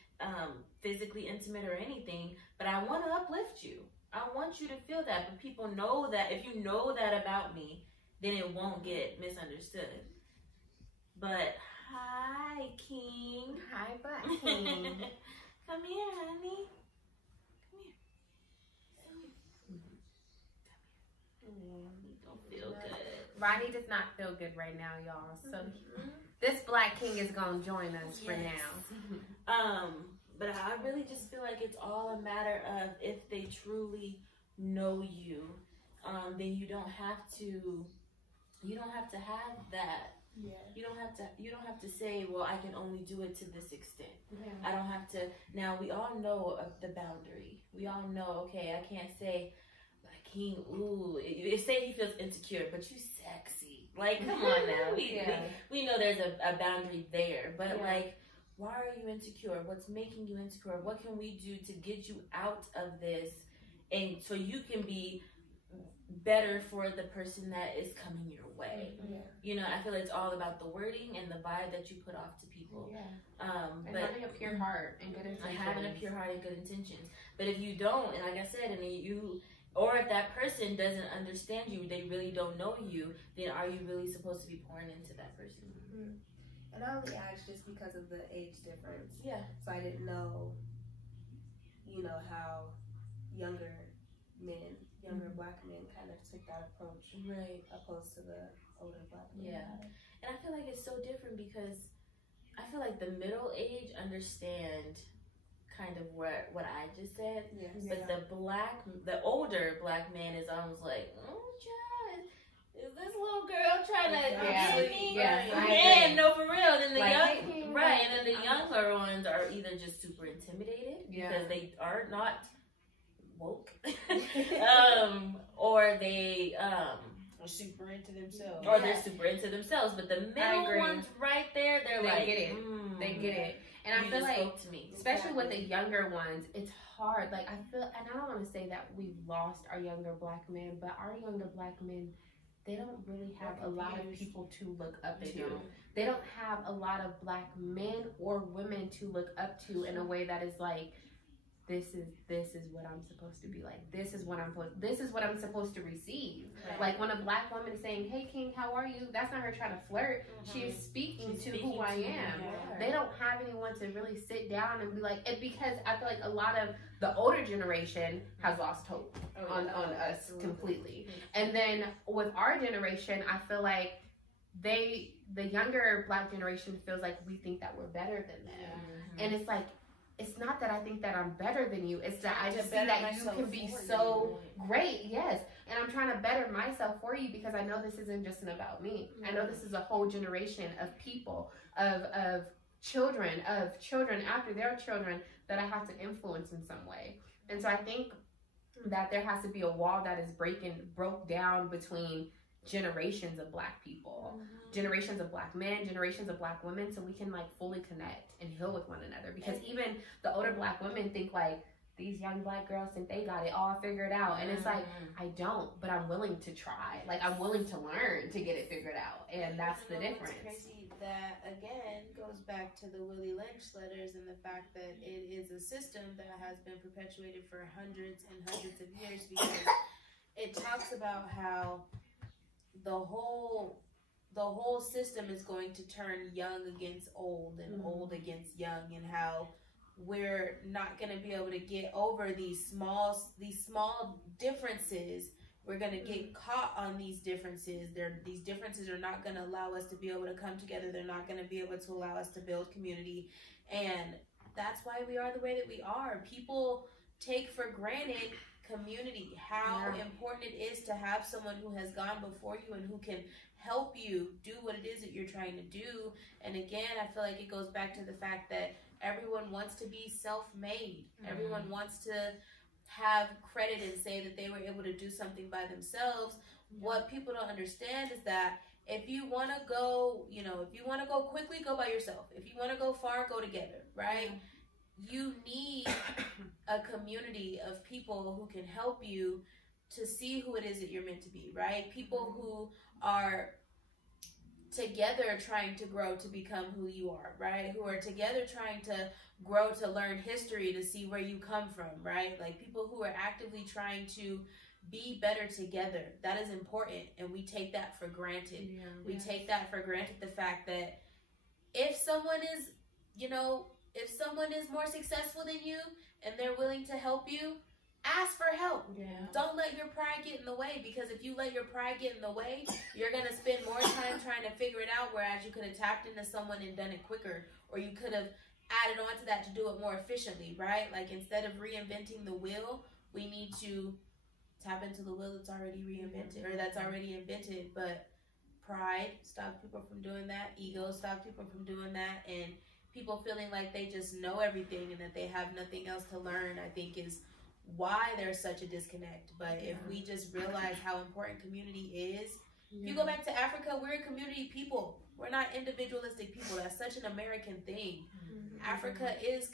physically intimate or anything, but I want to uplift you. I want you to feel that, but people know that. If you know that about me, then it won't get misunderstood. But hi, King. Hi, Black King. Come here, honey. Don't feel good. Ronnie does not feel good right now, y'all. So this Black King is gonna join us for now. But I really just feel like it's all a matter of if they truly know you, then you don't have to have that Yeah. You don't have to say, well, I can only do it to this extent. Yeah. I don't have to. Now we all know of the boundary. We all know, okay, I can't say like he say he feels insecure, but you sexy. Like, come on now. We know there's a boundary there. But like, why are you insecure? What's making you insecure? What can we do to get you out of this, and so you can be better for the person that is coming your way? You know, I feel it's all about the wording and the vibe that you put off to people. And but having a pure heart and good intentions. Having a pure heart and good intentions. But if you don't, and like I said, and or if that person doesn't understand you, they really don't know you, then are you really supposed to be pouring into that person? And I only asked just because of the age difference. Yeah. So I didn't know, you know, how younger black men kind of took that approach. Right. Opposed to the older black men. Yeah. And I feel like it's so different because I feel like the middle age understand kind of what I just said. Yes. But the older black man is almost like, oh, child, is this little girl trying to get me? Yeah, no, for real. And then and then the younger ones are either just super intimidated because they are not woke, or they are super into themselves, or they're super into themselves. But the middle ones right there, they get it. They get it. And I feel like, to me. especially with the younger ones, it's hard. Like, I feel, and I don't want to say that we've lost our younger black men, but our younger black men, they don't really have a lot of people to look up to. They don't have a lot of black men or women to look up to in a way that is like, this is what I'm supposed to be like. This is what I'm supposed to receive. Right. Like when a black woman is saying, "Hey King, how are you?" That's not her trying to flirt. She is speaking to who I am. They don't have anyone to really sit down and be like, and because I feel like a lot of the older generation has lost hope on us completely. And then with our generation, I feel like the younger black generation feels like we think that we're better than them. And it's like, it's not that I think that I'm better than you. It's that I just see that you can be so great. Yes. And I'm trying to better myself for you because I know this isn't just about me. I know this is a whole generation of people, of children after their children that I have to influence in some way. And so I think that there has to be a wall that is broke down between generations of black people, generations of black men, generations of black women, so we can like fully connect and heal with one another. Because even the older black women think like, these young black girls think they got it all figured out, and it's like, I don't, but I'm willing to try. Like, I'm willing to learn to get it figured out, and that's the difference. What's crazy, that again goes back to the Willie Lynch letters and the fact that it is a system that has been perpetuated for hundreds and hundreds of years, because it talks about how the whole system is going to turn young against old and old against young, and how we're not going to be able to get over these small differences. We're going to get caught on these differences. These differences are not going to allow us to be able to come together. They're not going to be able to allow us to build community. And that's why we are the way that we are. People take for granted community, how important it is to have someone who has gone before you and who can help you do what it is that you're trying to do. And again, I feel like it goes back to the fact that everyone wants to be self-made. Everyone wants to have credit and say that they were able to do something by themselves. What people don't understand is that if you want to go, if you want to go quickly, go by yourself. If you want to go far, go together, right? You need a community of people who can help you to see who it is that you're meant to be, right? People who are together trying to grow to become who you are, right? Who are together trying to grow to learn history, to see where you come from, right? Like people who are actively trying to be better together. That is important, and we take that for granted. We take that for granted, the fact that if someone is, if someone is more successful than you and they're willing to help you, ask for help. Don't let your pride get in the way, because if you let your pride get in the way, you're going to spend more time trying to figure it out, whereas you could have tapped into someone and done it quicker, or you could have added on to that to do it more efficiently, right? Like, instead of reinventing the wheel, we need to tap into the wheel that's already reinvented, or that's already invented, but pride stops people from doing that. Ego stops people from doing that. And people feeling like they just know everything and that they have nothing else to learn, I think is why there's such a disconnect. But if we just realize how important community is, if you go back to Africa, we're community people. We're not individualistic people. That's such an American thing. Africa is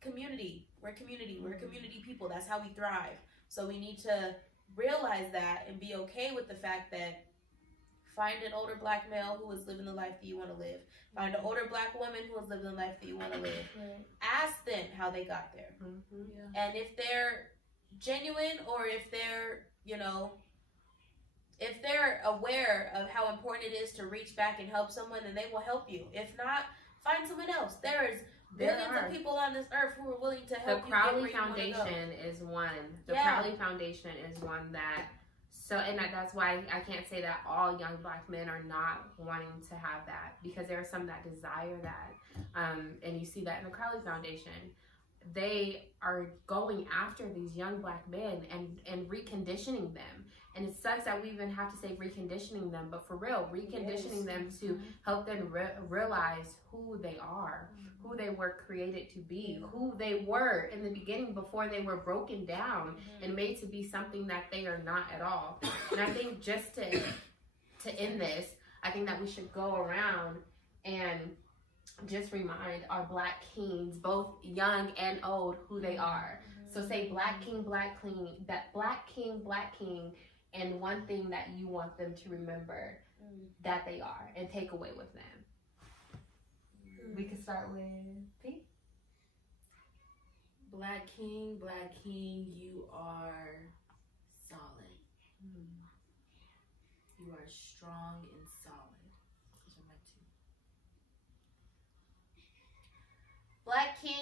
community. We're community. We're community people. That's how we thrive. So we need to realize that and be okay with the fact that find an older black male who is living the life that you want to live. Find an older black woman who is living the life that you want to live. Ask them how they got there. And if they're genuine, or if they're, you know, if they're aware of how important it is to reach back and help someone, then they will help you. If not, find someone else. There billions of people on this earth who are willing to help you. The Crowley Foundation is one. The Crowley Foundation is one that, so, and that's why I can't say that all young black men are not wanting to have that, because there are some that desire that. And you see that in the Crowley Foundation. They are going after these young black men and reconditioning them. And it sucks that we even have to say reconditioning them, but for real, reconditioning them to help them realize who they are, who they were created to be, who they were in the beginning before they were broken down and made to be something that they are not at all. And I think just to end this, I think that we should go around and just remind our black kings, both young and old, who they are. So say black king, black queen, that black king, and one thing that you want them to remember that they are and take away with them. We could start with P. Black king, you are solid. You are strong and solid. Those are my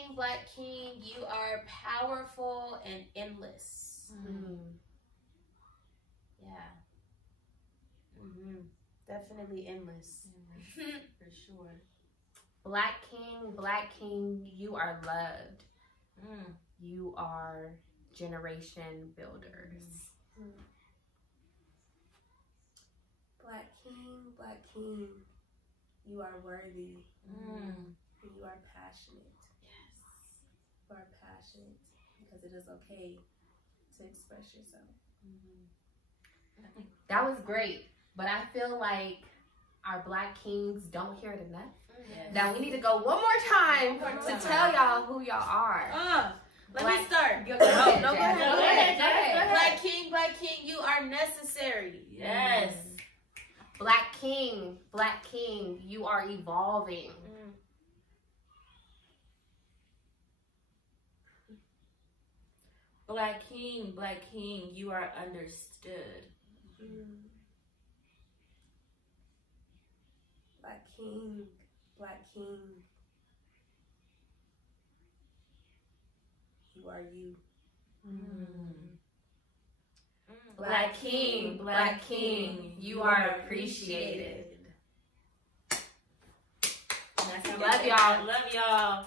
two. Black king, you are powerful and endless. Yeah. Definitely endless. For sure. Black king, you are loved. You are generation builders. Black king, you are worthy. You are passionate. Yes. You are passionate because it is okay to express yourself. That was great, but I feel like our black kings don't hear it enough. Now we need to go one more time to tell y'all who y'all are. Let me start. Go ahead. Go ahead. Black King, you are necessary. Yes. Black king, you are evolving. Black king, you are understood. Black king, you are you. Black king, you are appreciated. Love y'all.